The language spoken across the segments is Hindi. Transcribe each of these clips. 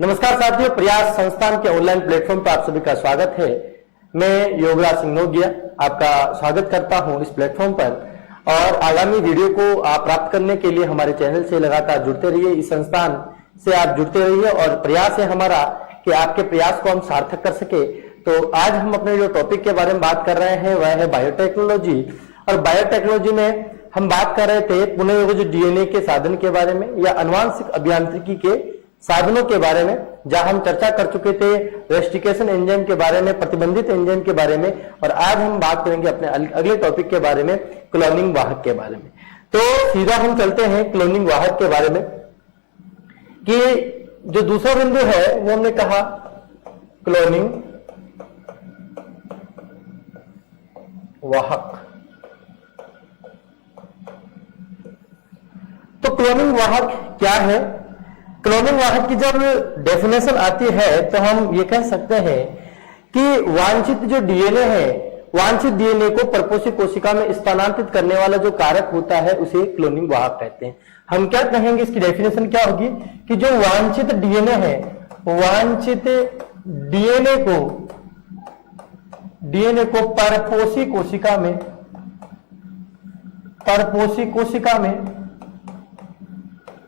नमस्कार साथियों, प्रयास संस्थान के ऑनलाइन प्लेटफॉर्म पर आप सभी का स्वागत है। मैं योगराज सिंह नोगिया आपका स्वागत करता हूं इस प्लेटफॉर्म पर और आगामी वीडियो को आप प्राप्त करने के लिए हमारे चैनल से लगातार जुड़ते रहिए। इस संस्थान से आप जुड़ते रहिए और प्रयास है हमारा कि आपके प्रयास को हम सार्थक कर सके। तो आज हम अपने जो टॉपिक के बारे में बात कर रहे हैं वह है बायोटेक्नोलॉजी। और बायोटेक्नोलॉजी में हम बात कर रहे थे पुनर्योजित जो डीएनए के साधन के बारे में या आनुवांशिक अभियांत्रिकी के साधनों के बारे में, जहां हम चर्चा कर चुके थे रेस्टिकेशन एंजाइम के बारे में, प्रतिबंधित एंजाइम के बारे में। और आज हम बात करेंगे अपने अगले टॉपिक के बारे में, क्लोनिंग वाहक के बारे में। तो सीधा हम चलते हैं क्लोनिंग वाहक के बारे में कि जो दूसरा बिंदु है वो हमने कहा क्लोनिंग वाहक। तो क्लोनिंग वाहक क्या है? क्लोनिंग वाहक की जब डेफिनेशन आती है तो हम ये कह सकते हैं कि वांछित जो डीएनए है, वांछित डीएनए को परपोषी कोशिका में स्थानांतरित करने वाला जो कारक होता है उसे क्लोनिंग वाहक कहते हैं। हम क्या कहेंगे, इसकी डेफिनेशन क्या होगी कि जो वांछित डीएनए है, वांछित डीएनए को परपोषी कोशिका में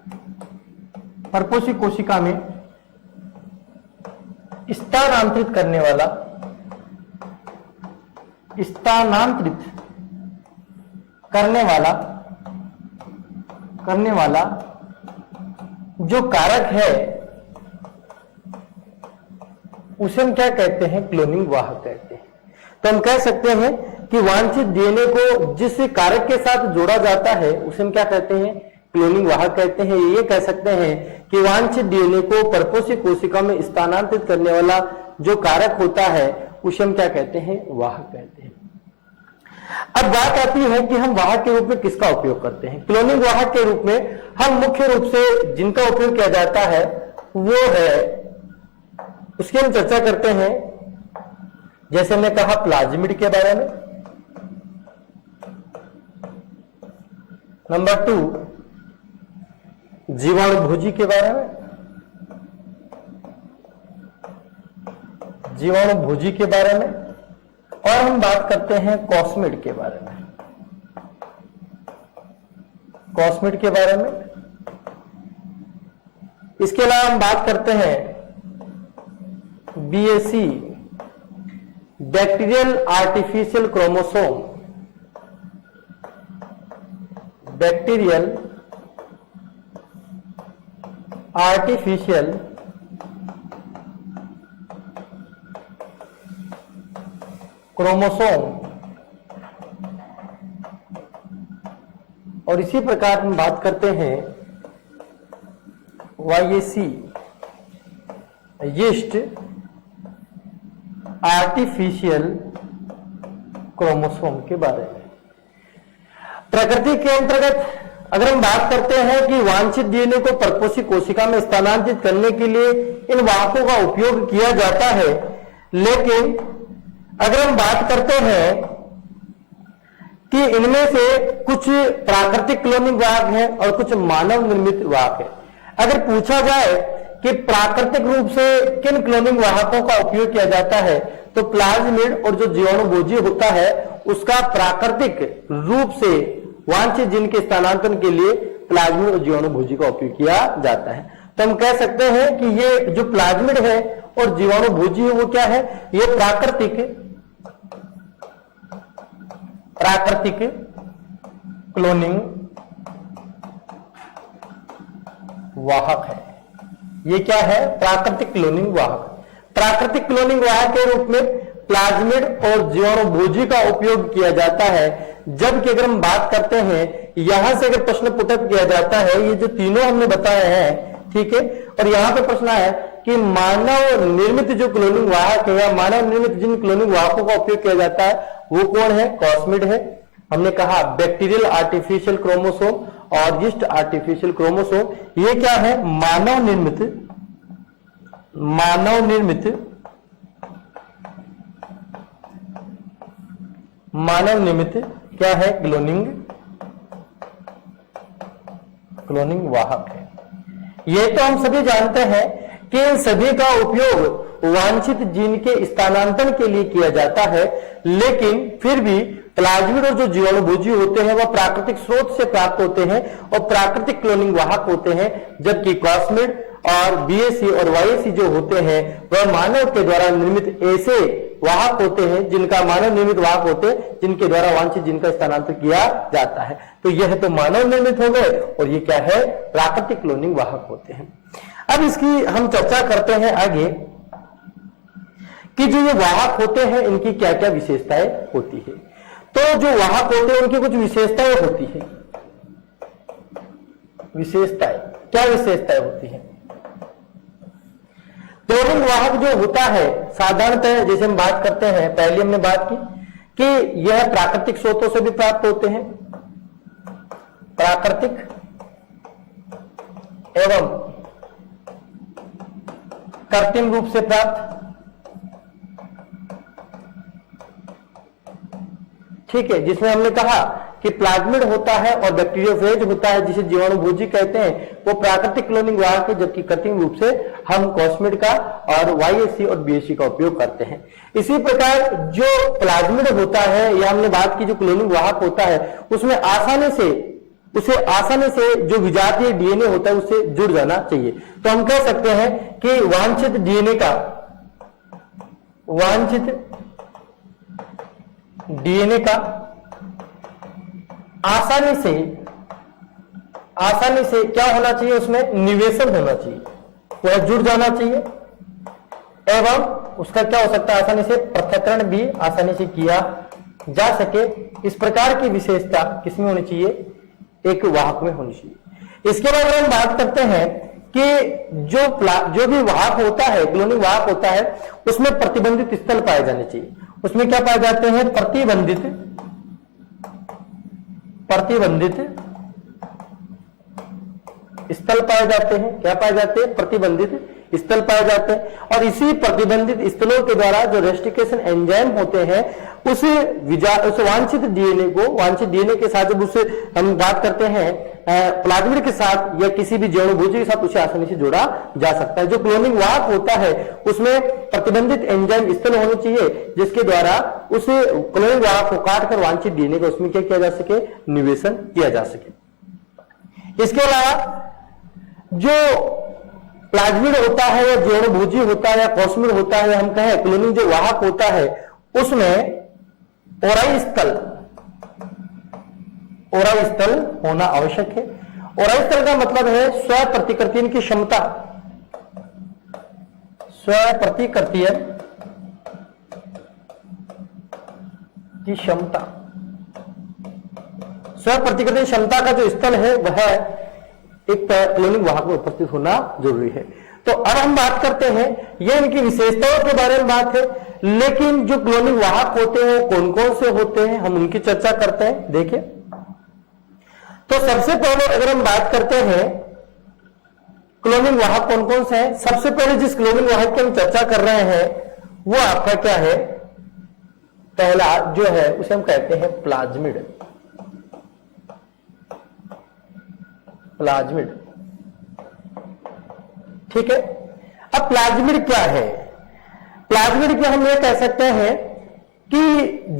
स्थानांतरित करने वाला जो कारक है उसे हम क्या कहते हैं? क्लोनिंग वाहक कहते हैं। तो हम कह सकते हैं कि वांछित डीएनए को जिस कारक के साथ जोड़ा जाता है उसे हम क्या कहते हैं? क्लोनिंग वाहक कहते हैं। ये कह सकते हैं कि वांछित डीएनए को परपोषी कोशिका में स्थानांतरित करने वाला जो कारक होता है उसे हम क्या कहते हैं? वाहक कहते हैं। अब बात आती है कि हम वाहक के रूप में किसका उपयोग करते हैं। क्लोनिंग वाहक के रूप में हम मुख्य रूप से जिनका उपयोग किया जाता है वो है, उसकी हम चर्चा करते हैं। जैसे हमने कहा प्लाज्मिड के बारे में, नंबर 2 जीवाणुभोजी के बारे में, और हम बात करते हैं कॉस्मिड के बारे में, इसके अलावा हम बात करते हैं बीएसी बैक्टीरियल आर्टिफिशियल क्रोमोसोम, और इसी प्रकार हम बात करते हैं YAC यीस्ट आर्टिफिशियल क्रोमोसोम के बारे में। प्रकृति के अंतर्गत अगर हम बात करते हैं कि वांछित डीएनए को परपोषी कोशिका में स्थानांतरित करने के लिए इन वाहकों का उपयोग किया जाता है, लेकिन अगर हम बात करते हैं कि इनमें से कुछ प्राकृतिक क्लोनिंग वाहक हैं और कुछ मानव निर्मित वाहक हैं। अगर पूछा जाए कि प्राकृतिक रूप से किन क्लोनिंग वाहकों का उपयोग किया जाता है तो प्लाज्मिड और जो जीवाणुभोजी होता है उसका प्राकृतिक रूप से वांछित जीन के स्थानांतरण के लिए प्लाज्मिड और जीवाणुभोजी का उपयोग किया जाता है। तो हम कह सकते हैं कि ये जो प्लाज्मिड है और जीवाणुभोजी है वो क्या है? ये प्राकृतिक क्लोनिंग वाहक है। ये क्या है? प्राकृतिक क्लोनिंग वाहक। प्राकृतिक क्लोनिंग वाहक के रूप में प्लाज्मिड और जीवाणुभोजी का उपयोग किया जाता है। जबकि अगर हम बात करते हैं, यहां से अगर प्रश्न पुटअप किया जाता है, ये जो तीनों हमने बताए हैं, ठीक है, और यहां पे प्रश्न है कि मानव निर्मित जो क्लोनिंग वाहक है या मानव निर्मित जिन क्लोनिंग वाहकों का उपयोग किया जाता है वो कौन है? कॉस्मिड है, हमने कहा बैक्टीरियल आर्टिफिशियल क्रोमोसोम और यीस्ट आर्टिफिशियल क्रोमोसोम। ये क्या है? मानव निर्मित क्या है? क्लोनिंग वाहक है। ये तो हम सभी जानते हैं कि इन सभी का उपयोग वांछित जीन के स्थानांतरण के लिए किया जाता है, लेकिन फिर भी प्लाज्मिड और जो जीवाणुभोजी होते हैं वह प्राकृतिक स्रोत से प्राप्त होते हैं और प्राकृतिक क्लोनिंग वाहक होते हैं, जबकि कॉस्मिड और बीएसी और वाईएसी जो होते हैं वह मानव के द्वारा निर्मित ऐसे वाहक होते हैं, जिनका मानव निर्मित वाहक होते हैं जिनके द्वारा वांछित जीन का स्थानांतरण किया जाता है। तो यह तो मानव निर्मित हो गए और ये क्या है, प्राकृतिक क्लोनिंग वाहक होते हैं। अब इसकी हम चर्चा करते हैं आगे कि जो ये वाहक होते हैं इनकी क्या क्या विशेषताएं होती है। तो जो वाहक होते हैं उनकी कुछ विशेषताएं होती है। विशेषताएं क्या विशेषताएं होती है? क्लोनिंग वाहक जो होता है साधारणतः जैसे हम बात करते हैं, पहले हमने बात की कि यह प्राकृतिक स्रोतों से भी प्राप्त होते हैं, प्राकृतिक एवं कृत्रिम रूप से प्राप्त, ठीक है, जिसमें हमने कहा कि प्लाज्मिड होता है और बैक्टीरियोफेज होता है जिसे जीवाणुभोजी कहते हैं, वो प्राकृतिक क्लोनिंग वाहक है, जबकि कृत्रिम रूप से हम कॉस्मिड का और वाईएसी और बीएसी का उपयोग करते हैं। इसी प्रकार जो प्लाज्मिड होता है या हमने बात की जो क्लोनिंग वाहक होता है उसमें आसानी से जो विजातीय डीएनए होता है उससे जुड़ जाना चाहिए। तो हम कह सकते हैं कि वांछित डीएनए का आसानी से क्या होना चाहिए, उसमें निवेशन होना चाहिए, वह जुड़ जाना चाहिए एवं उसका क्या हो सकता है, आसानी से पृथक्करण भी आसानी से किया जा सके। इस प्रकार की विशेषता किसमें होनी चाहिए, एक वाहक में होनी चाहिए। इसके बाद हम बात करते हैं कि जो भी वाहक होता है, क्लोनिंग वाहक होता है, उसमें प्रतिबंधित स्थल पाए जाने चाहिए। उसमें क्या पाए जाते हैं, प्रतिबंधित स्थल पाए जाते हैं। क्या पाए जाते हैं, प्रतिबंधित स्थल पाए जाते हैं। और इसी प्रतिबंधित स्थलों के द्वारा जो रेस्टिकेशन एंजाइम होते हैं उस वांछित डीएनए के साथ जब उसे हम बात करते हैं प्लाज्मिड के साथ या किसी भी जीवाणुभोजी के साथ, उसे आसानी से जोड़ा जा सकता है। जो क्लोनिंग वाहक होता है उसमें प्रतिबंधित एंजाइम स्थल होने चाहिए जिसके द्वारा उस क्लोनिंग वाहक को काटकर वांछित डीएनए को उसमें क्या किया जा सके, निवेशन किया जा सके। इसके अलावा जो प्लाज्मिड होता है या जीवाणुभोजी होता है या कॉस्मिड होता है, हम कहें क्लोनिंग जो वाहक होता है उसमें ओराई स्थल होना आवश्यक है। ओराई स्थल का मतलब है स्व प्रतिकृतियन की क्षमता, स्व प्रतिकृतियन क्षमता का जो स्थल है वह एक क्लोनिंग वाहक में उपस्थित होना जरूरी है। तो अब हम बात करते हैं, ये इनकी विशेषताओं के बारे में बात है, लेकिन जो क्लोनिंग वाहक होते हैं कौन कौन से होते हैं हम उनकी चर्चा करते हैं। देखिए, तो सबसे पहले अगर हम बात करते हैं क्लोनिंग वाहक कौन कौन से हैं, सबसे पहले जिस क्लोनिंग वाहक की हम चर्चा कर रहे हैं वो आपका क्या है, पहला जो है उसे हम कहते हैं प्लाज्मिड। ठीक है। अब प्लाज्मिड क्या है? प्लाज्मिड क्या हम ये कह सकते हैं कि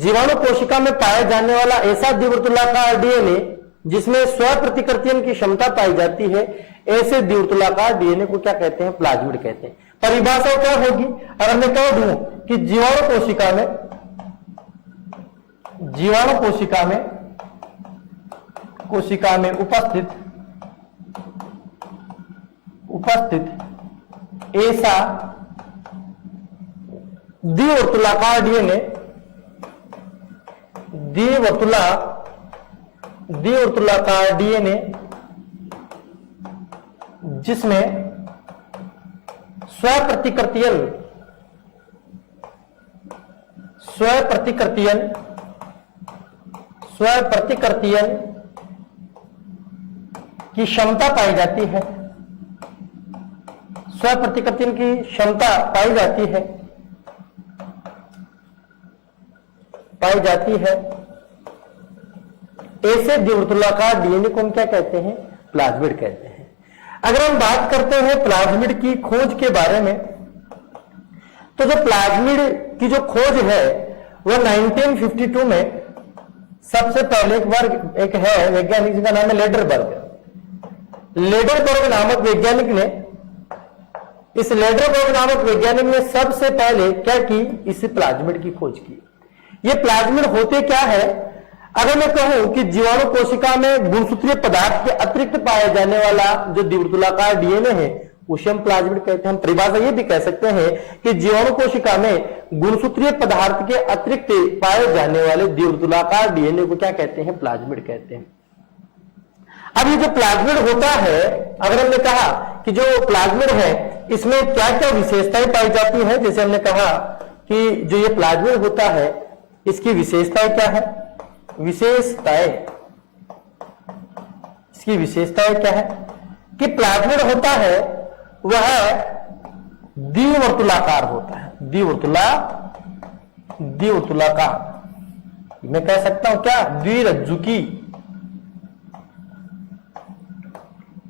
जीवाणु कोशिका में पाया जाने वाला ऐसा द्विवर्तुलाकार डीएनए जिसमें स्व प्रतिकृतियन की क्षमता पाई जाती है, ऐसे द्विवर्तुलाकार डीएनए को क्या कहते हैं, प्लाज्मिड कहते हैं। परिभाषा क्या होगी, अगर मैं कह दूं कि जीवाणु कोशिका में उपस्थित ऐसा द्विवर्तुलाकार डीएनए जिसमें स्व प्रतिकृतियन की क्षमता पाई जाती है, स्व प्रतिकृतियन की क्षमता पाई जाती है ऐसे द्विवर्तुलाकार डीएनए को हम क्या कहते हैं, प्लाज्मिड कहते हैं। अगर हम बात करते हैं प्लाज्मिड की खोज के बारे में, तो जो प्लाज्मिड की जो खोज है वह 1952 में सबसे पहले एक है वैज्ञानिक जिसका नाम है लेडरबर्ग नामक वैज्ञानिक ने, इस लेडरबर्ग नामक वैज्ञानिक ने सबसे पहले क्या की, इस प्लाज्मिड की खोज की। ये प्लाज्मिड होते क्या है? अगर मैं कहूं कि जीवाणु कोशिका में गुणसूत्रीय पदार्थ के अतिरिक्त पाए जाने वाला जो द्विवर्तुलाकार डीएनए है उसे हम प्लाज्मिड कहते हैं। हम परिभाषा ये भी कह सकते हैं कि जीवाणु कोशिका में गुणसूत्रीय पदार्थ के अतिरिक्त पाए जाने वाले द्विवर्तुलाकार डीएनए को क्या कहते हैं? प्लाज्मिड कहते हैं। अब ये जो प्लाज्मिड होता है, अगर हमने कहा कि जो प्लाज्मिड है इसमें क्या क्या विशेषताएं पाई जाती है, जैसे हमने कहा कि जो ये प्लाज्मिड होता है इसकी विशेषताएं क्या है? इसकी विशेषताएं क्या है कि प्लाज्मिड होता है वह द्विवर्तुलाकार होता है। द्विवर्तुलाकार मैं कह सकता हूं क्या? द्विरज्जुकी,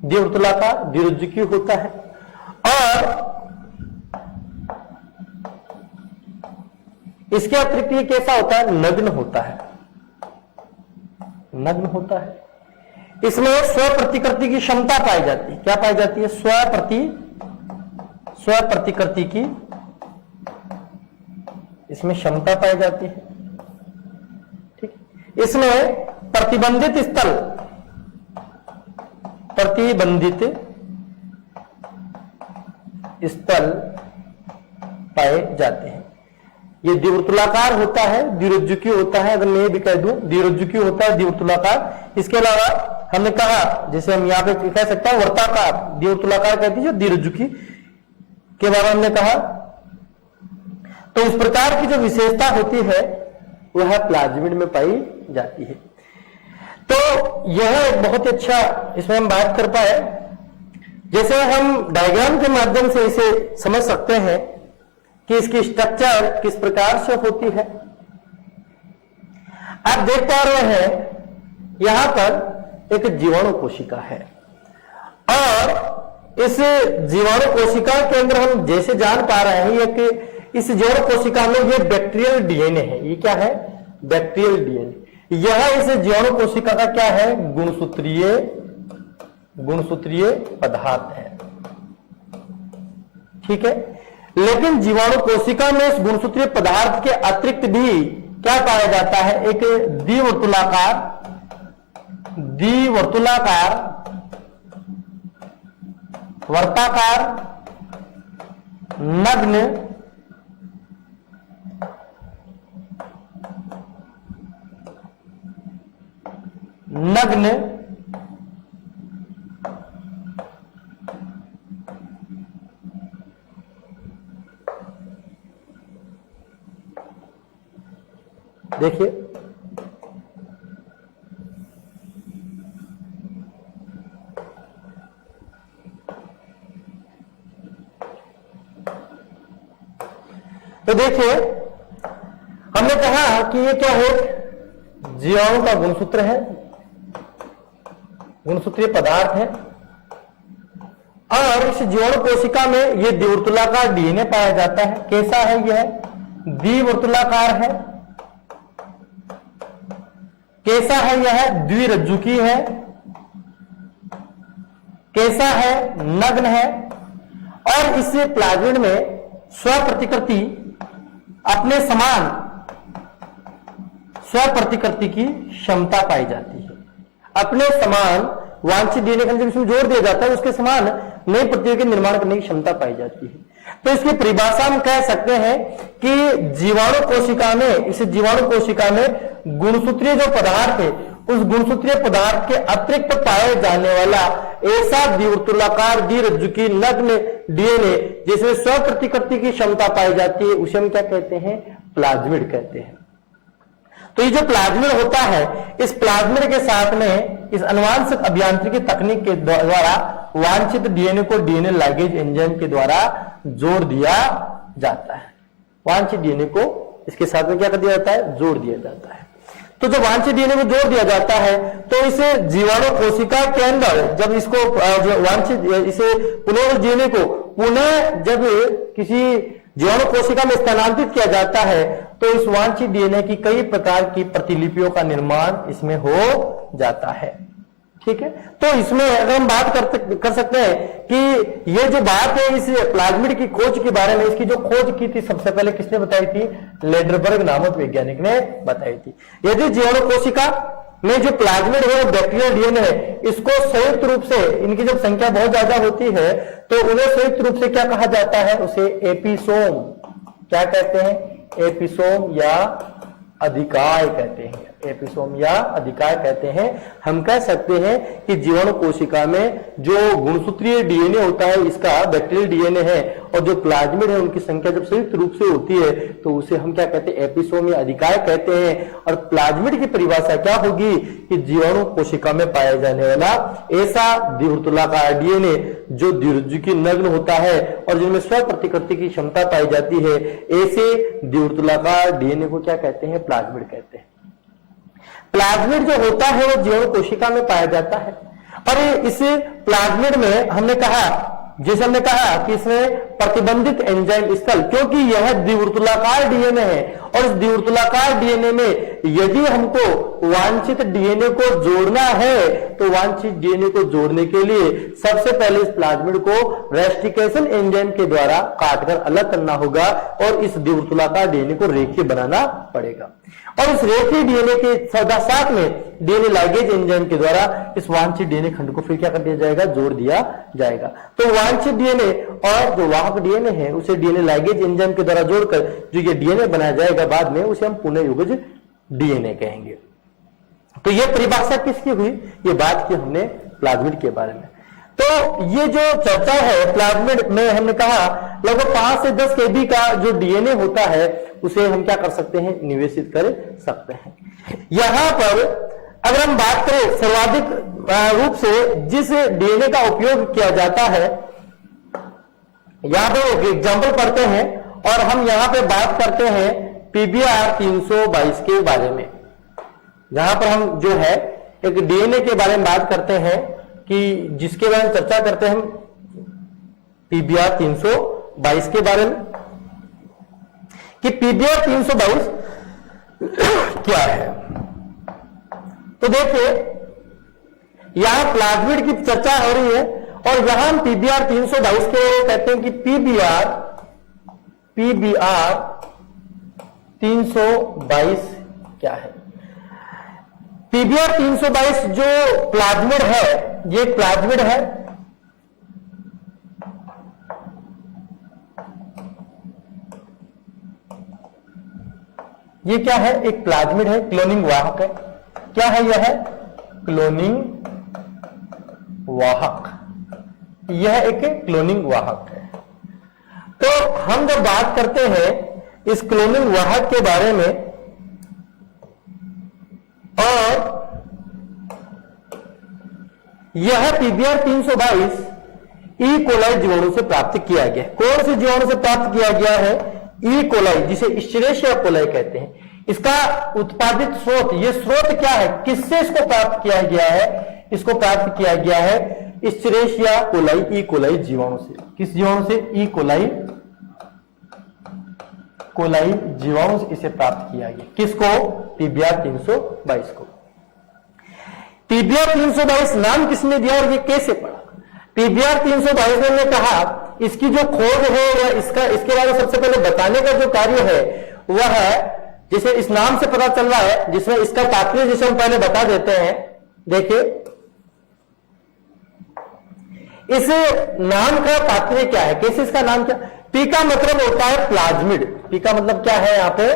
द्विवर्तुलाकार द्विरज्जुकी होता है। और इसके अतिरिक्त ये कैसा होता है? नग्न होता है। इसमें स्वप्रतिकृति की क्षमता पाई जाती है। क्या पाई जाती है? स्वप्रतिकृति की इसमें क्षमता पाई जाती है। ठीक, इसमें प्रतिबंधित स्थल पाए जाते हैं। ये द्विवर्तुलाकार होता है, द्विरज्जुकी होता है। अगर मैं ये भी कह दूं द्विरज्जुकी होता है, द्विवर्तुलाकार। इसके अलावा हमने कहा, जैसे हम यहां पे कह सकते हैं वर्ताकार, द्विवर्तुलाकार कहती है द्विरज्जुकी के बारे में हमने कहा। तो इस प्रकार की जो विशेषता होती है वह प्लाज्मिड में पाई जाती है। तो यह बहुत अच्छा इसमें हम बात कर पाए। जैसे हम डायग्राम के माध्यम से इसे समझ सकते हैं कि इसकी स्ट्रक्चर किस प्रकार से होती है। आप देख पा रहे हैं यहां पर एक जीवाणु कोशिका है, और इस जीवाणु कोशिका के अंदर हम जैसे जान पा रहे हैं कि इस जीवाणु कोशिका में ये बैक्टीरियल डीएनए है। ये क्या है? Bacterial DNA. यह इस जीवाणु कोशिका का क्या है? गुणसूत्रीय पदार्थ है। ठीक है, लेकिन जीवाणु कोशिका में इस गुणसूत्रीय पदार्थ के अतिरिक्त भी क्या पाया जाता है? एक द्विवर्तुलाकार वर्ताकार नग्न देखिए तो देखिए हमने कहा कि ये क्या है? जीवाणु का गुणसूत्र है, गुणसूत्रीय पदार्थ है। और इस जीवाणु कोशिका में ये द्विवर्तुलाकार डीएनए पाया जाता है। कैसा है? यह द्विवर्तुलाकार है। कैसा है? यह द्विरज्जुकी है। कैसा है? नग्न है। और इस प्लाज्मिड में स्वप्रतिकृति अपने समान स्वप्रतिकृति की क्षमता पाई जाती है। अपने समान वांछित डीएनए का इसमें जोड़ दिया जाता है, उसके समान नई प्रतियों के निर्माण करने की क्षमता पाई जाती है। तो इसकी परिभाषा हम कह सकते हैं कि जीवाणु कोशिका में, इस जीवाणु कोशिका में गुणसूत्रीय जो पदार्थ है उस गुणसूत्रीय पदार्थ के अतिरिक्त पाए जाने वाला ऐसा द्विवर्तुलाकार द्विरज्जुकी नग्न डीएनए जिसमें स्वप्रतिकृति की क्षमता पाई जाती है उसे हम क्या कहते हैं? प्लाज्मिड कहते हैं। तो ये जो प्लाज्मिड होता है, इस प्लाज्मिड के साथ में इस आनुवंशिक अभियांत्रिकी तकनीक के द्वारा वांछित डीएनए को डीएनए लाइगेज एंजाइम के द्वारा जोड़ दिया जाता है। वांछित डीएनए को इसके साथ में क्या कर दिया जाता है? जोड़ दिया जाता है। तो जब वांछित डीएनए को जोड़ दिया जाता है तो इसे जीवाणु कोशिका के अंदर जब इसको जो वांछित इसे पुनर्जीने को पुनः जब किसी जीवाणु कोशिका में स्थानांतरित किया जाता है तो इस वांछित डीएनए की कई प्रकार की प्रतिलिपियों का निर्माण इसमें हो जाता है। ठीक है, तो इसमें अगर हम बात कर सकते हैं कि ये जो बात है इस प्लाज्मिड की खोज के बारे में, इसकी जो खोज की थी सबसे पहले किसने बताई थी? लेडरबर्ग नामक वैज्ञानिक ने बताई थी। यदि जीवाणु कोशिका में जो प्लाज्मिड है वो बैक्टीरियल डीएनए है, इसको संयुक्त रूप से इनकी जब संख्या बहुत ज्यादा होती है तो उन्हें संयुक्त रूप से क्या कहा जाता है? उसे एपिसोम क्या कहते हैं? एपिसोम या अधिकाय कहते हैं। एपिसोम या अधिकाय कहते हैं। हम कह सकते हैं कि जीवाणु कोशिका में जो गुणसूत्रीय डीएनए होता है इसका बैक्टीरियल डीएनए है और जो प्लाज्मिड है उनकी संख्या जब संयुक्त रूप से होती है तो उसे हम क्या कहते हैं? एपिसोम या अधिकाय कहते हैं। और प्लाज्मिड की परिभाषा क्या होगी कि जीवाणु कोशिका में पाया जाने वाला ऐसा द्विवर्तुलाकार डीएनए जो द्विरुजुकी नग्न होता है और जिनमें स्व प्रतिकृति की क्षमता पाई जाती है, ऐसे द्विवर्तुलाकार डीएनए को क्या कहते हैं? प्लाज्मिड कहते हैं। प्लाज्मिड जो होता है वो जीवाणु कोशिका में पाया जाता है और इस प्लाज्मिड में हमने कहा कि इसमें प्रतिबंधित एंजाइम स्थल, क्योंकि यह द्विवर्तुलाकार डीएनए है और इस द्विवर्तुलाकार डीएनए में यदि हमको वांछित डीएनए को जोड़ना है तो वांछित डीएनए को जोड़ने के लिए सबसे पहले इस प्लाज्मिड को रेस्टिकेशन एंजाइम के द्वारा काटकर अलग करना होगा और इस द्विवर्तुलाकार डीएनए को रेखीय बनाना पड़ेगा। और इस रेखीय डीएनए के साथ में डीएनए लाइगेज एंजाइम के द्वारा इस वांछित डीएनए खंड को फिर क्या कर दिया जाएगा? जोड़ दिया जाएगा। तो वांछित डीएनए और जो वाहक डीएनए है उसे डीएनए लाइगेज एंजाइम के द्वारा जोड़कर जो ये डीएनए बनाया जाएगा बाद में उसे हम पुनः युग्मज डीएनए कहेंगे। तो ये परिभाषा किसकी हुई? ये बात की हमने प्लाज्मिड के बारे में। तो ये जो चर्चा है प्लाज्मिड में हमने कहा लगभग 5 से 10 kb का जो डीएनए होता है उसे हम क्या कर सकते हैं? निवेशित कर सकते हैं। यहां पर अगर हम बात करें सर्वाधिक रूप से जिस डीएनए का उपयोग किया जाता है, यहां पर एक एग्जाम्पल पढ़ते हैं और हम यहां पे बात करते हैं पीबीआर 322 के बारे में। जहां पर हम जो है एक डीएनए के बारे में बात करते हैं कि जिसके बारे में चर्चा करते हैं हम पीबीआर 322 के बारे में कि पीबीआर 322 क्या है। तो देखिए यहां प्लाज्मिड की चर्चा हो रही है और यहां हम पीबीआर 322 के कहते हैं कि पीबीआर 322 क्या है? पीबीआर 322 जो प्लाज्मिड है, ये प्लाज्मिड है। ये क्या है? एक प्लाज्मिड है, क्लोनिंग वाहक है। क्या है? यह है क्लोनिंग वाहक। यह एक क्लोनिंग वाहक है। तो हम जब बात करते हैं इस क्लोनिंग वाहक के बारे में और यह पीबीआर 322 ई कोलाई जीवाणु से प्राप्त किया गया। कौन से जीवाणु से प्राप्त किया गया है? ई कोलाई, जिसे इस्चरेशिया कोलाई कहते हैं। इसका उत्पादित स्रोत, ये स्रोत क्या है? किससे इसको प्राप्त किया गया है? इसको प्राप्त किया गया है इस्चरेशिया कोलाई, ई कोलाई जीवाणु से। किस जीवाणु से? ई कोलाई जीवाणु से इसे प्राप्त किया गया। किसको? पीबीआर 322 को। पीबीआर 322 नाम किसने दिया और ये कैसे पड़ा? पीबीआर 322 ने कहा इसकी जो खोज है या इसके बारे में सबसे पहले बताने का जो कार्य है वह है, जिसे इस नाम से पता चल रहा है, जिसमें इसका तात्पर्य जिसे हम पहले बता देते हैं। देखिए इस नाम का तात्पर्य क्या है, कैसे इसका नाम क्या? पी का मतलब होता है प्लाज्मिड। पी का मतलब क्या है? यहां पे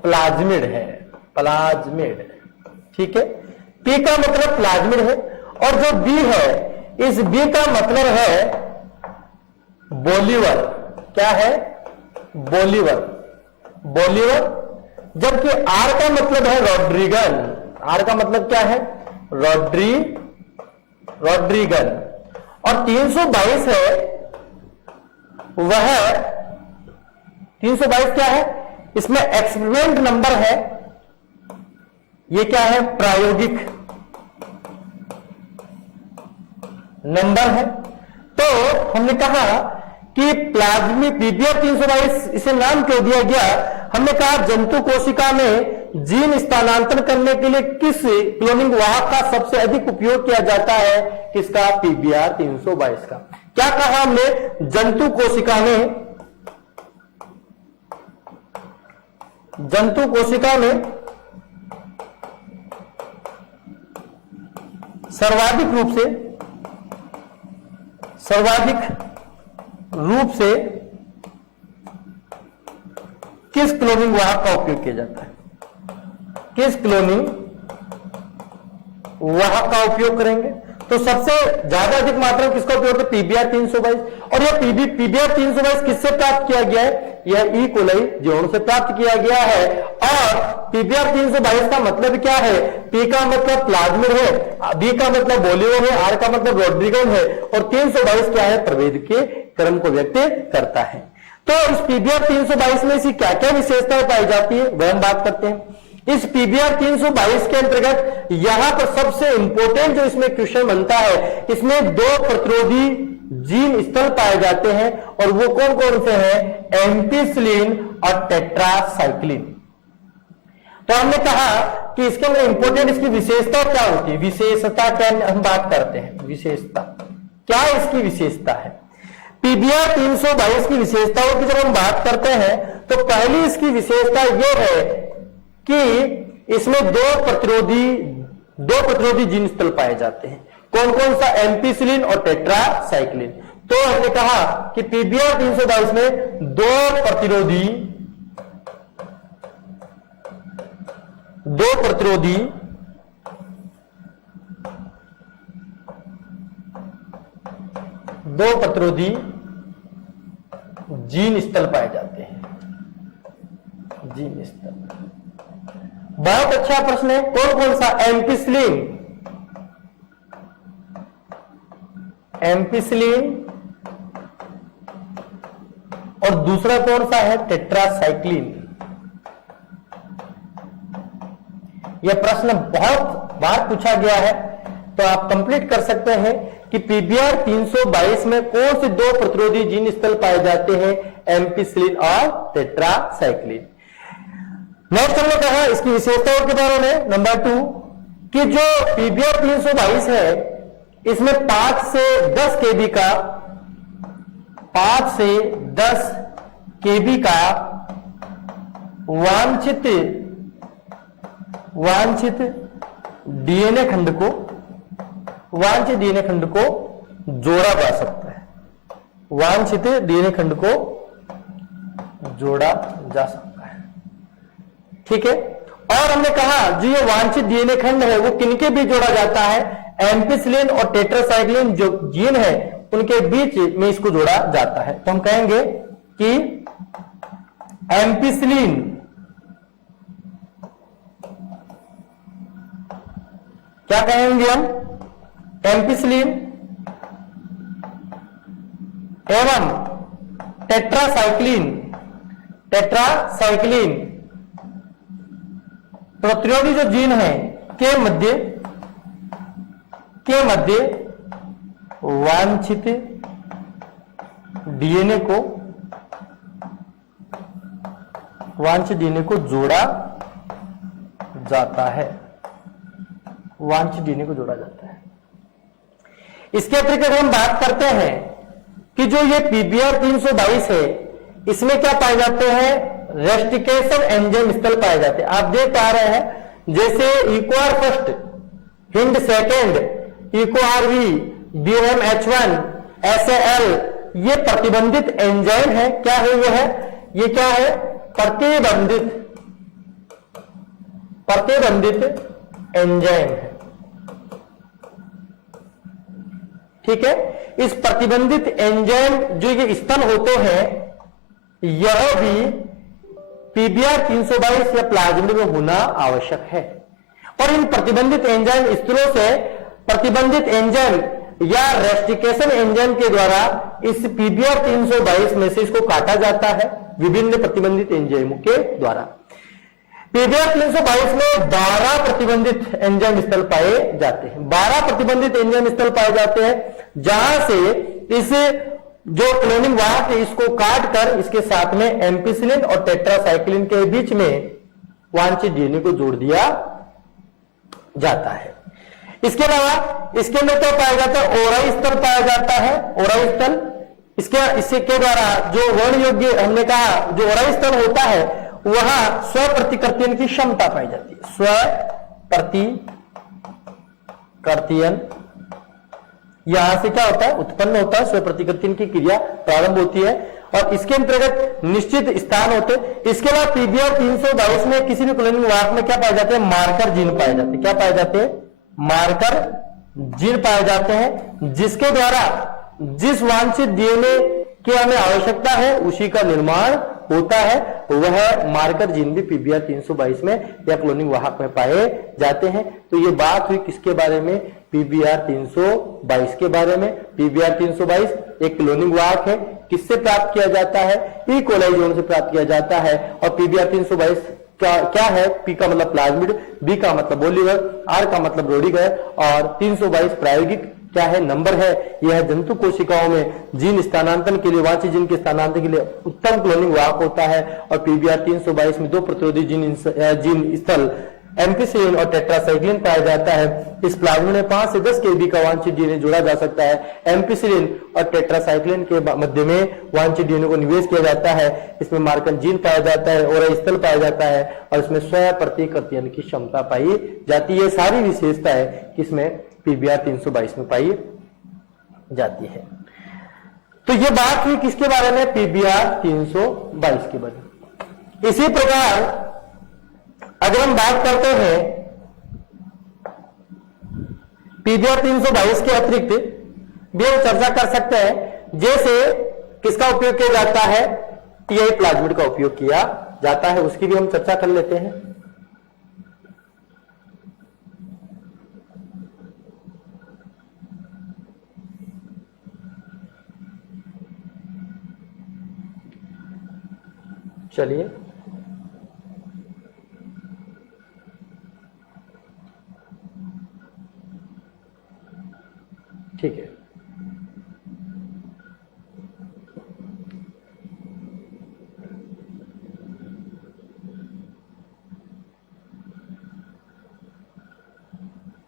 प्लाज्मिड है, प्लाज्मिड। ठीक है, पी का मतलब प्लाज्मिड है और जो बी है, इस बी का मतलब है बोलीवर। क्या है? Bolivar, Bolivar. जबकि आर का मतलब है रोड्रिगन। आर का मतलब क्या है? रोड्रिगन। और 322 है, वह 322 क्या है? इसमें एक्सपेरिमेंट नंबर है ये क्या है? प्रायोगिक नंबर है। तो हमने कहा कि प्लाज्मी पीबीआर 322 इसे नाम क्यों दिया गया? हमने कहा जंतु कोशिका में जीन स्थानांतरण करने के लिए किस क्लोनिंग वाहक का सबसे अधिक उपयोग किया जाता है? किसका? पीबीआर 322 का। क्या कहा हमने? जंतु कोशिका में सर्वाधिक रूप से किस क्लोनिंग वाहक का उपयोग किया जाता है? किस क्लोनिंग वाहक का उपयोग करेंगे? तो सबसे ज्यादा अधिक मात्रा में किसका उपयोग है? पीबीआर 322। और यह पीबीआर 322 किससे प्राप्त किया गया है? यह ई कोलाई जीवाणु से प्राप्त किया गया है। और पीबीआर 322 का मतलब क्या है? पी का मतलब प्लाज्मिड है, बी का मतलब बोलियो है, आर का मतलब रोड्रिगन है, और 322 क्या है? प्रभेद के क्रम को व्यक्त करता है। तो इस पीबीआर 322 में से क्या क्या विशेषताएं पाई जाती है, वह हम बात करते हैं। इस पीबीआर 322 के अंतर्गत यहां पर सबसे इंपॉर्टेंट जो इसमें क्वेश्चन बनता है, इसमें 2 प्रतिरोधी जीन स्थल पाए जाते हैं, और वो कौन कौन से हैं? एम्पिसिलिन और टेट्रासाइक्लिन। तो हमने कहा कि इसके अंदर इंपॉर्टेंट इसकी विशेषता क्या होती है? विशेषता क्या हम बात करते हैं? विशेषता क्या इसकी विशेषता है? पीबीआर 322 की विशेषताओं की जब हम बात करते हैं तो पहली इसकी विशेषता यह है कि इसमें 2 प्रतिरोधी जीन स्थल पाए जाते हैं। कौन कौन सा? एम्पिसिलिन और टेट्रासाइक्लिन। तो हमने कहा कि पीबीआर 322 में 2 प्रतिरोधी जीन स्थल पाए जाते हैं। जीन स्थल बहुत अच्छा प्रश्न है। कौन कौन सा? एम्पिसिलिन और दूसरा कौन सा है? टेट्रासाइक्लिन। यह प्रश्न बहुत बार पूछा गया है, तो आप कंप्लीट कर सकते हैं कि पीबीआर 322 में कौन से 2 प्रतिरोधी जीन स्थल पाए जाते हैं? एम्पिसिलिन और टेट्रासाइक्लिन। नेक्स्ट हमने कहा इसकी विशेषताओं के बारे में, नंबर 2, कि जो पीबीआर 322 है इसमें 5 से 10 केबी का वांछित डीएनए खंड को जोड़ा जा सकता है। वांछित डीएनए खंड को जोड़ा जा सकता है। ठीक है। और हमने कहा जो ये वांछित डीएनए खंड है वो किनके बीच जोड़ा जाता है? एम्पिसिलिन और टेट्रासाइक्लिन जो जीन है उनके बीच में इसको जोड़ा जाता है। तो हम कहेंगे कि एम्पिसिलिन क्या कहेंगे हम? एम्पिसिलिन एवं टेट्रासाइक्लिन प्रतिरोधी जो जीन है के मध्य वांछित डीएनए को जोड़ा जाता है। इसके अतिरिक्त अगर हम बात करते हैं कि जो ये पीबीआर 322 है इसमें क्या पाए जाते हैं? रेस्टिकेशन एंजाइम स्थल पाए जाते हैं। आप देख पा रहे हैं जैसे इक्वार फर्स्ट, हिंड सेकेंड, इको आरवी, BMH1, SAL, ये प्रतिबंधित एंजाइम है। क्या है ये? ये क्या है? प्रतिबंधित एंजाइम है। ठीक है। इस प्रतिबंधित एंजाइम जो ये स्तन होते हैं यह भी पीबीआर 322 या प्लाज्मिड में होना आवश्यक है। और इन प्रतिबंधित एंजाइम स्तरों से प्रतिबंधित एंजाइम या रेस्टिकेशन एंजाइम के द्वारा इस पीबीआर 322 में से इसको काटा जाता है विभिन्न प्रतिबंधित एंजाइमों के द्वारा। पीबीआर 322 में 12 प्रतिबंधित एंजाइम स्थल पाए जाते हैं। 12 प्रतिबंधित एंजाइम स्थल पाए जाते हैं, जहां से इस जो क्लोनिंग वाहक है इसको काट कर इसके साथ में एम्पिसिलिन और टेट्रासाइक्लिन के बीच में वांछित डीएनए को जोड़ दिया जाता है। इसके अलावा इसके अंदर क्या पाया जाता है, ओराई स्थल पाया जाता है। ओराई स्थल इसके द्वारा जो वर्ण योग्य, हमने कहा जो ओराई स्थल होता है वहां स्व प्रतिकृतियन की क्षमता पाई जाती है। स्व प्रतिकृतियन, यहां से क्या होता है, उत्पन्न होता है, स्व प्रतिकृतियन की क्रिया प्रारंभ होती है और इसके अंतर्गत निश्चित स्थान होते हैं। इसके बाद पीबीआर 322 में किसी भी क्लोनिंग वाहक में क्या पाए जाते हैं, मार्कर जीन पाए जाते हैं। क्या पाए जाते हैं, मार्कर जीन पाए जाते हैं, जिसके द्वारा जिस वांछित डीएनए की हमें आवश्यकता है उसी का निर्माण होता है। वह मार्कर जीन भी पीबीआर 322 में या क्लोनिंग वाहक में पाए जाते हैं। तो ये बात हुई किसके बारे में, पीबीआर 322 के बारे में। पीबीआर 322 एक क्लोनिंग वाहक है, किससे प्राप्त किया जाता है, ई कोलाई जोन से प्राप्त किया जाता है। और पीबीआर 322 क्या है, पी का मतलब प्लाज्मिड, बी का मतलब बोलीवर, आर का मतलब रोडीगर और 322 प्रायोगिक क्या है, नंबर है। यह जंतु कोशिकाओं में जीन स्थानांतरण के लिए, वांछित जीन के स्थानांतरण के लिए उत्तम क्लोनिंग वाहक होता है। और पीबीआर 322 में 2 प्रतिरोधी जीन स्थल एम्पिसिलिन और टेट्रासाइक्लिन पाया जाता है। इस प्लाज्मिड में 5 से 10 केबी का वांछित डीएनए जोड़ा जा सकता है। एम्पिसिलिन और टेट्रासाइक्लिन के मध्य में वांछित डीएनए को निवेश किया जाता है। इसमें मार्कर जीन पाया जाता है, ओराई स्थल पाया जाता है और इसमें स्व प्रतिकृतियन की क्षमता पाई जाती है। सारी विशेषताएं किसमें, पीबीआर 322 में पाई जाती है। तो ये बात हुई किसके बारे में, पीबीआर 322 के बारे में। इसी प्रकार अगर हम बात करते हैं पीबीआर 322 के अतिरिक्त भी हम चर्चा कर सकते हैं, जैसे किसका उपयोग किया जाता है, टीआई प्लाज्मिड का उपयोग किया जाता है, उसकी भी हम चर्चा कर लेते हैं। चलिए ठीक है।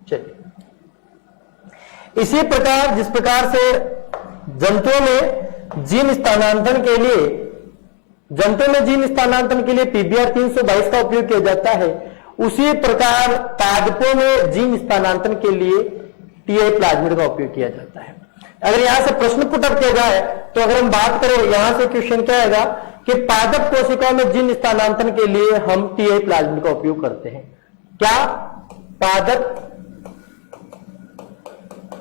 चलिए, इसी प्रकार जिस प्रकार से जंतुओं में जीन स्थानांतरण के लिए पीबीआर 322 का उपयोग किया जाता है, उसी प्रकार पादपों में जीन स्थानांतरण के लिए टीआई प्लाज्मिड का उपयोग किया जाता है। अगर यहां से प्रश्न पुटअप किया जाए तो अगर हम बात करें, यहां से क्वेश्चन क्या आएगा कि पादप कोशिकाओं में जीन स्थानांतरण के लिए हम टीआई प्लाज्मिड का उपयोग करते हैं। क्या पादप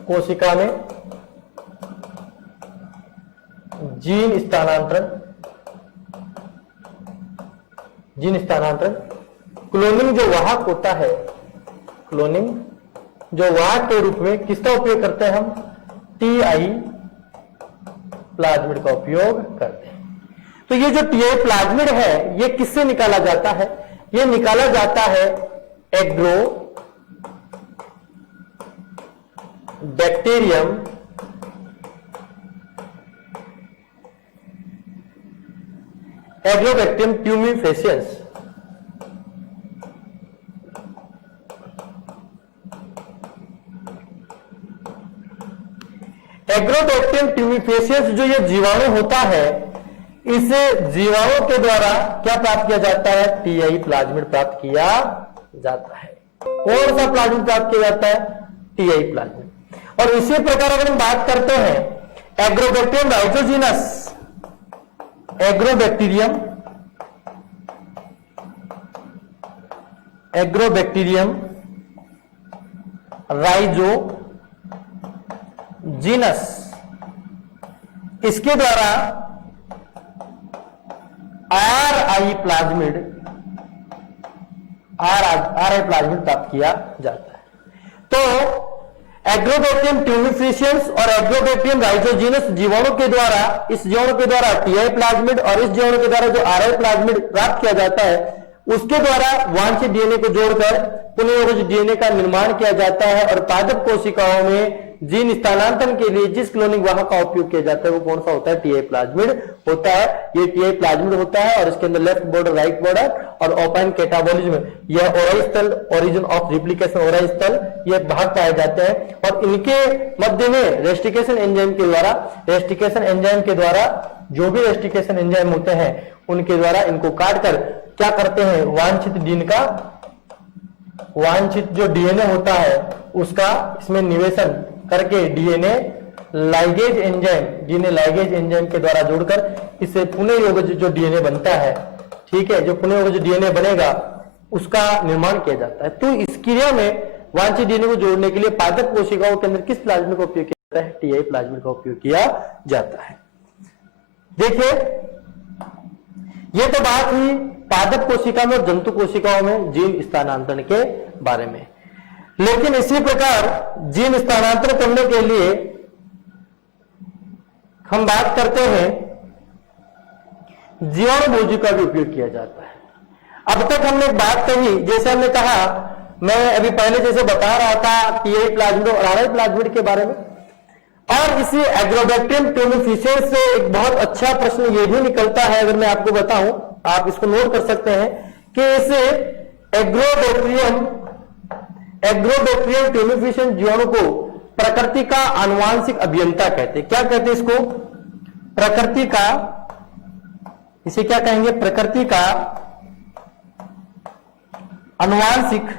कोशिका में जीन स्थानांतरण क्लोनिंग जो वाहक होता है, क्लोनिंग जो वाहक के रूप में किसका उपयोग करते हैं, हम टीआई प्लाज्मिड का उपयोग करते हैं। तो ये जो टीआई प्लाज्मिड है ये किससे निकाला जाता है, ये निकाला जाता है agro bacterium agrobacterium tumefaciens. Agrobacterium tumefaciens जो ये जीवाणु होता है, इस जीवाणु के द्वारा क्या प्राप्त किया जाता है, टीआई प्लाज्मिड प्राप्त किया जाता है। कौन सा प्लाज्मिड प्राप्त किया जाता है, टीआई प्लाज्मिड। और इसी प्रकार अगर हम बात करते हैं एग्रोबैक्टीरियम राइजोजीनस, एग्रोबैक्टीरियम राइजोजीनस, इसके द्वारा आरआई प्लाज्मिड प्राप्त किया जाता है। तो एग्रोबैक्टीरियम ट्यूमिफेसियंस और एग्रोबैक्टीरियम राइजोजीनस जीवाणु के द्वारा, इस जीवाणु के द्वारा टीआई प्लाज्मिड और इस जीवाणु के द्वारा जो आरआई प्लाज्मिड प्राप्त किया जाता है, उसके द्वारा वांछित डीएनए को जोड़कर पुनः डीएनए का निर्माण किया जाता है और पादप कोशिकाओं में जीन स्थानांतरण के लिए जिस क्लोनिंग वाहक का उपयोग किया जाता है वो कौन सा होता है? टीआई प्लाज्मिड होता है। ये टीआई प्लाज्मिड होता है और इसके अंदर लेफ्ट बॉर्डर, राइट बॉर्डर और ओपाइन कैटाबॉलिज्म, यह ओराई स्थल, ओरिजिन ऑफ रिप्लिकेशन ओराई स्थल, ये भाग पाए जाते हैं और इनके मध्य में रेस्टिकेशन एंजाइम के द्वारा जो भी रेस्टिकेशन एंजाइम होते हैं उनके द्वारा इनको काटकर क्या करते हैं? वांछित जो डीएनए होता है उसका इसमें निवेशन करके डीएनए लाइगेज एंजाइम के द्वारा जोड़कर इसे पुनः योगज जो डीएनए बनता है, ठीक है, जो पुनः योगज डीएनए बनेगा उसका निर्माण किया जाता है। तो इस क्रिया में वांछित डीएनए को जोड़ने के लिए पादप कोशिकाओं के अंदर किस प्लाज्मिड का उपयोग किया जाता है? टीआई प्लाज्मिड का उपयोग किया जाता है। देखिए, यह तो बात हुई पादप कोशिका में और जंतु कोशिकाओं में जीन स्थानांतरण के बारे में। लेकिन इसी प्रकार जीन स्थानांतरण करने के लिए हम बात करते हैं जीवाणुभोजी का भी उपयोग किया जाता है। अब तक हमने एक बात कही, जैसे हमने कहा, मैं अभी पहले जैसे बता रहा था टीआई प्लाज्मिड और आरआई प्लाज्मिड के बारे में, और इसी एग्रोबैक्टीरियम ट्यूमिफिशियंस से एक बहुत अच्छा प्रश्न ये भी निकलता है, अगर मैं आपको बताऊं, आप इसको नोट कर सकते हैं कि इसे एग्रोबैक्टीरियम ट्यूमिफिशियंस जीवाणु को प्रकृति का आनुवांशिक अभियंता कहते हैं। क्या कहते हैं इसको? प्रकृति का, इसे क्या कहेंगे? प्रकृति का आनुवांशिक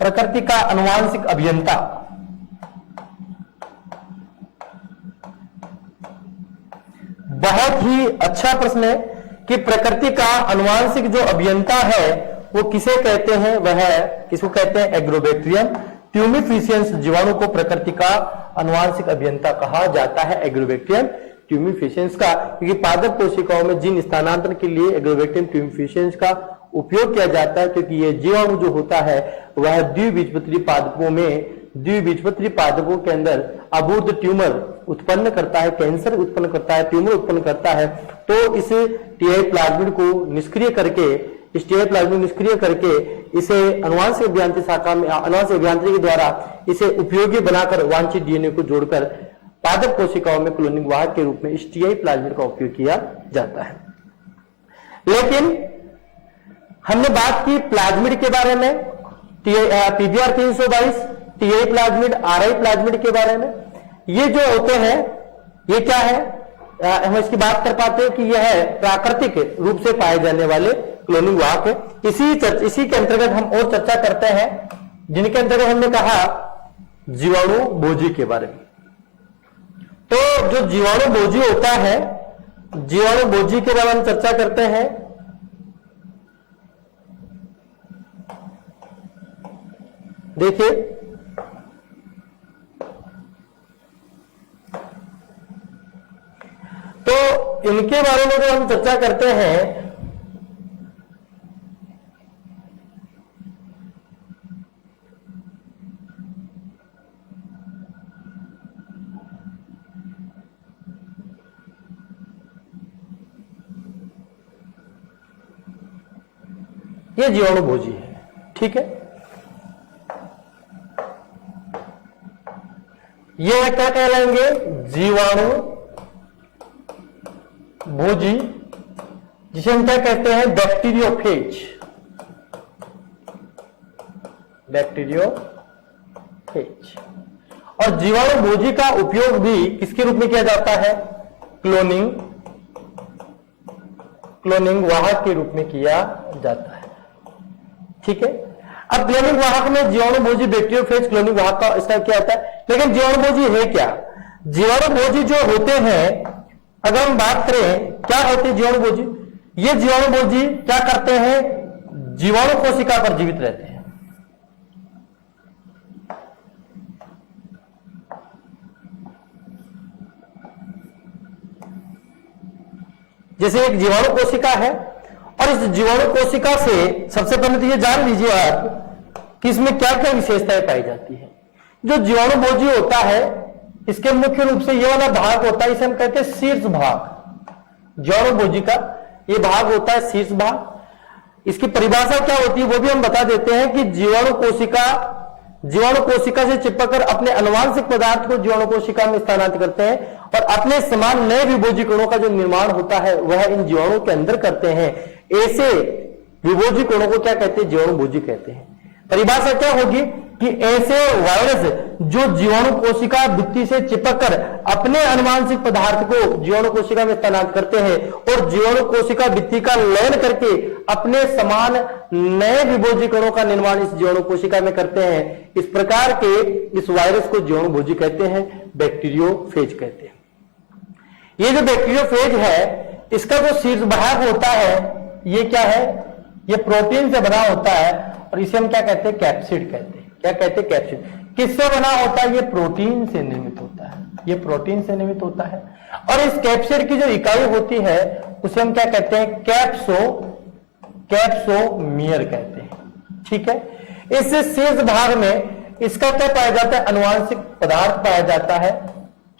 प्रकृति का आनुवांशिक अभियंता। बहुत ही अच्छा प्रश्न है कि प्रकृति का आनुवांशिक जो अभियंता है वो किसे कहते हैं? वह किसको कहते हैं? एग्रोबैक्टीरियम ट्यूमिफिशियंस जीवाणु को प्रकृति का आनुवांशिक अभियंता कहा जाता है, एग्रोबैक्टीरियम ट्यूमिफिशियंस का, क्योंकि पादप कोशिकाओं में जीन स्थानांतरण के लिए एग्रोबैक्टीरियम ट्यूमिफिशियंस का उपयोग किया जाता है, क्योंकि यह जीवाणु जो होता है वह द्विबीजपत्री पादपों के अंदर अबूर्ध ट्यूमर उत्पन्न करता है, कैंसर उत्पन्न करता है, ट्यूमर उत्पन्न करता है। तो इस टीआई प्लाज्मिड को निष्क्रिय करके इसे आनुवांशिक अभियांत्रिकी शाखा में, आनुवांशिक अभियांत्रिकी के द्वारा इसे उपयोगी बनाकर वांछित डीएनए को जोड़कर पादप कोशिकाओं में क्लोनिंग वाहक के रूप में इस टीआई प्लाज्मिड का उपयोग किया जाता है। लेकिन हमने बात की प्लाज्मिड के बारे में, PBR 322, TI plasmid, RI plasmid के बारे में। ये जो होते हैं ये क्या है? हम इसकी बात कर पाते हैं कि यह है प्राकृतिक रूप से पाए जाने वाले क्लोनिंग वाहक है। इसी के अंतर्गत हम और चर्चा करते हैं, जिनके अंतर्गत हमने कहा जीवाणु भोजी के बारे में। तो जो जीवाणु भोजी होता है, जीवाणु भोजी के बारे में चर्चा करते हैं। देखिए, तो इनके बारे में जो हम चर्चा करते हैं, ये जीवाणु भोजी है, ठीक है। ये क्या कहलाएंगे? जीवाणु भोजी, जिसे हम क्या कहते हैं? बैक्टीरियोफेज। और जीवाणु भोजी का उपयोग भी किसके रूप में किया जाता है? क्लोनिंग वाहक के रूप में किया जाता है, ठीक है। अब क्लोनिंग वाहक में जीवाणु भोजी, बैक्टीरियोफेज, क्लोनिंग वाहक का इसका क्या होता है? लेकिन जीवाणु भोजी है क्या? जीवाणु भोजी जो होते हैं, अगर हम बात करें क्या होते हैं जीवाणु भोजी, ये जीवाणु भोजी क्या करते हैं? जीवाणु कोशिका पर जीवित रहते हैं। जैसे एक जीवाणु कोशिका है, और इस जीवाणु कोशिका से सबसे पहले तो ये जान लीजिए आप कि इसमें क्या क्या विशेषताएं पाई जाती है। जो जीवाणु भोजी होता है, इसके मुख्य रूप से ये वाला भाग होता है, इसे हम कहते हैं शीर्ष भाग। जीवाणुभोजी का ये भाग होता है शीर्ष भाग। इसकी परिभाषा क्या होती है वो भी हम बता देते हैं कि जीवाणु कोशिका से चिपककर अपने आनुवंशिक पदार्थ को जीवाणु कोशिका में स्थानांतरित करते हैं और अपने समान नए विभोजी कणों का जो निर्माण होता है वह इन जीवाणुओं के अंदर करते हैं। ऐसे विभोजी कणों को क्या कहते हैं? जीवाणुभोजी कहते हैं। परिभाषा क्या होगी कि ऐसे वायरस जो जीवाणु कोशिका भित्ति से चिपककर अपने आनुवंशिक पदार्थ को जीवाणु कोशिका में स्थानांतरित करते हैं और जीवाणु कोशिका भित्ति का लयन करके अपने समान नए विभोजी कणों का निर्माण इस जीवाणु कोशिका में करते हैं। इस प्रकार के इस वायरस को जीवाणुभोजी कहते हैं, बैक्टीरियोफेज कहते हैं। ये जो बैक्टीरियोफेज है इसका जो शीर्ष भाग होता है ये क्या है? ये प्रोटीन से बना होता है और इसे हम क्या कहते हैं? कैप्सिड कहते हैं। क्या कहते हैं? कैप्सिड। किससे बना होता है? ये प्रोटीन से निर्मित होता है। ये प्रोटीन से निर्मित होता है और इस कैप्सिड की जो इकाई होती है उसे हम क्या कहते हैं? कैप्सोमियर कहते हैं। ठीक है। इस शीर्ष भाग में इसका क्या पाया जाता है? आनुवंशिक पदार्थ पाया जाता है।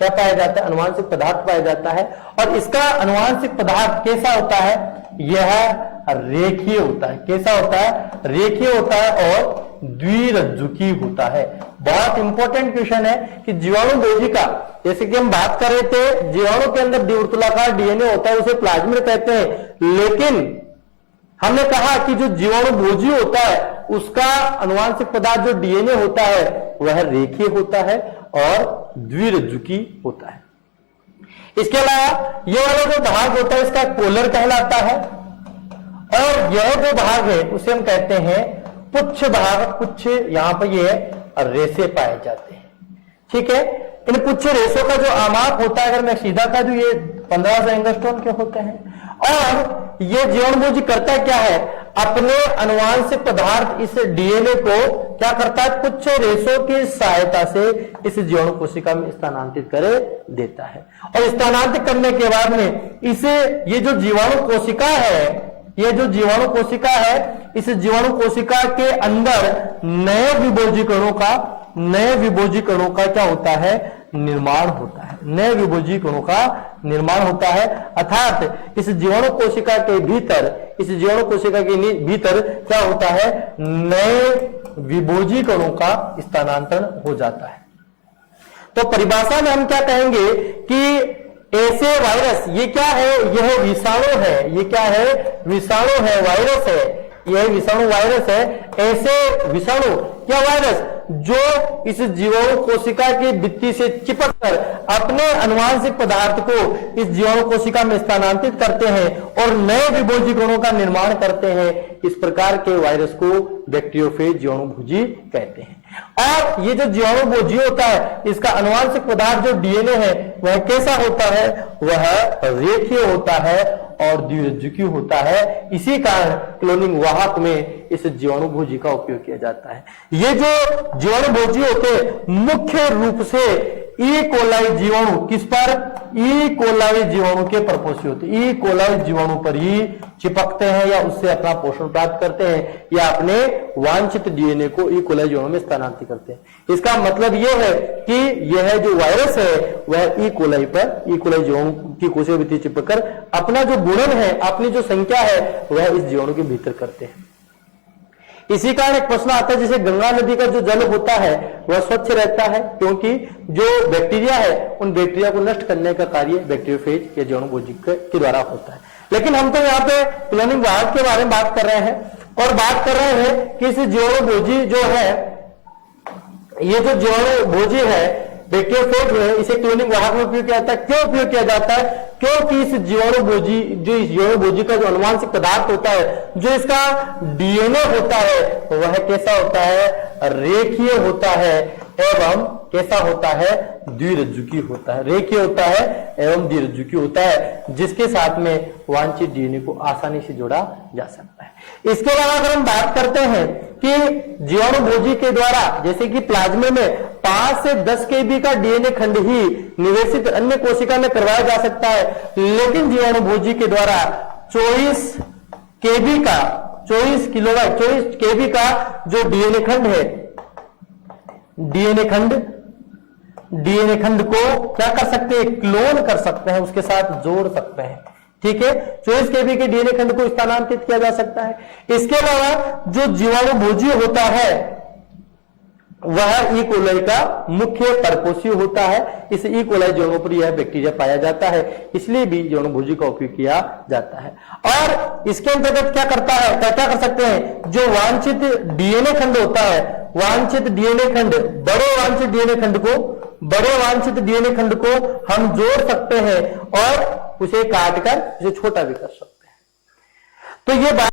क्या पाया जाता है? आनुवंशिक पदार्थ पाया जाता है और इसका आनुवंशिक पदार्थ कैसा होता है? यह रेखीय होता है। कैसा होता है? रेखीय होता है और द्विरज्जुकी होता है। बहुत इंपॉर्टेंट क्वेश्चन है कि जीवाणुभोजी का, जैसे कि हम बात कर रहे थे, जीवाणु के अंदर द्विवर्तुलाकार डीएनए होता है, उसे प्लाज्मिड कहते हैं। लेकिन हमने कहा कि जो जीवाणुभोजी होता है उसका आनुवंशिक पदार्थ जो डीएनए होता है वह रेखीय होता है और द्विरज्जुकी होता है। इसके अलावा यह वाला जो भाग होता है इसका पोलर कहलाता है और यह जो भाग है उसे हम कहते हैं पुच्छ भाग। पुच्छ यहां पर ये रेशे पाए जाते हैं। ठीक है। इन पुच्छ रेशों का जो आमाप होता है, अगर मैं सीधा कह दूं, ये 15 एंगस्ट्रॉन के होते हैं और ये जीवाणुभोजी करता क्या है? अपने आनुवंशिक पदार्थ इस डीएनए को क्या करता है? पुच्छ रेशों की सहायता से इस जीवाणु कोशिका में स्थानांतरित कर देता है और स्थानांतरित करने के बाद में इसे ये जो जीवाणु कोशिका है, ये जो जीवाणु कोशिका है, इस जीवाणु कोशिका के अंदर नए विभोजी कणों का क्या होता है? निर्माण होता है। नए विभोजी कणों का निर्माण होता है। अर्थात इस जीवाणु कोशिका के भीतर क्या होता है? नए विभोजी कणों का स्थानांतरण हो जाता है। तो परिभाषा में हम क्या कहेंगे कि ऐसे वायरस, ये क्या है? यह विषाणु है। ये क्या है? विषाणु है, वायरस है। यह विषाणु वायरस है। ऐसे विषाणु या वायरस जो इस जीवाणु कोशिका की भित्ति से चिपककर अपने आनुवंशिक पदार्थ को इस जीवाणु कोशिका में स्थानांतरित करते हैं और नए विभोजी कणों का निर्माण करते हैं। इस प्रकार के वायरस को बैक्टीरियोफेज जीवाणुभोजी कहते हैं। और ये जो जीवाणुभोजी होता है इसका आनुवंशिक पदार्थ जो डीएनए है वह कैसा होता है? वह रेखीय होता है और द्विरज्जुकी होता है। इसी कारण क्लोनिंग वाहक में इस जीवाणुभोजी का उपयोग किया जाता है। ये जो जीवाणुभोजी होते हैं मुख्य रूप से ई कोलाई जीवाणु, किस पर? ई कोलाई जीवाणु के प्रपोषी होते हैं। ई कोलाई जीवाणु पर ही चिपकते हैं या उससे अपना पोषण प्राप्त करते हैं या अपने वांछित डीएनए को ई कोलाई जीवाणु में स्थानांतरित करते हैं। इसका मतलब यह है कि यह जो वायरस है वह ई कोलाई जीवाणु की कोशिका भित्ति चिपककर अपना जो गुणन है, अपनी जो संख्या है वह इस जीवाणु के भीतर करते हैं। इसी कारण एक प्रश्न आता है, जैसे गंगा नदी का जो जल होता है वह स्वच्छ रहता है क्योंकि जो बैक्टीरिया है उन बैक्टीरिया को नष्ट करने का कार्य बैक्टीरियोफेज या जीवाणुभोजी के द्वारा होता है। लेकिन हम तो यहाँ पे क्लोनिंग वाहक के बारे में बात कर रहे हैं और बात कर रहे हैं कि इस जीवाणुभोजी जो है, ये जो जीवाणुभोजी है बैक्टीरियोफेज है, इसे क्लोनिंग वाहक में उपयोग किया जाता है। क्यों उपयोग किया जाता है? क्योंकि इस जीवाणुभोजी का जो आनुवंशिक पदार्थ होता है, जो इसका डीएनए होता है वह कैसा होता है? रेखीय होता है एवं कैसा होता है? द्विरज्जुकी होता है। रेखीय होता है एवं द्विरज्जुकी होता है, जिसके साथ में वांछित डीएनए को आसानी से जोड़ा जा सकता है। इसके अलावा अगर हम बात करते हैं कि जीवाणुभोजी के द्वारा, जैसे कि प्लाज्मा में 5 से 10 kb का डीएनए खंड ही निवेशित अन्य कोशिका में करवाया जा सकता है, लेकिन जीवाणुभोजी के द्वारा 24 kb का जो डीएनए खंड है, डीएनए खंड डीएनए खंड को क्या कर सकते हैं, क्लोन कर सकते हैं, उसके साथ जोड़ सकते हैं। ठीक है, 24 केबी के डीएनए खंड को स्थानांतरित किया जा सकता है। इसके अलावा जो जीवाणु भोजी होता है वह ई कोलाई का मुख्य परपोषी होता है। इस ई कोलाई जीवाणु पर यह बैक्टीरिया पाया जाता है, इसलिए भी जीवाणु भोजी का उपयोग किया जाता है। और इसके अंतर्गत क्या करता है, क्या कर सकते हैं, जो वांछित डीएनए खंड होता है, वांछित डीएनए खंड, बड़े वांछित डीएनए खंड को हम जोड़ सकते हैं और उसे काटकर उसे छोटा भी कर सकते हैं। तो ये बात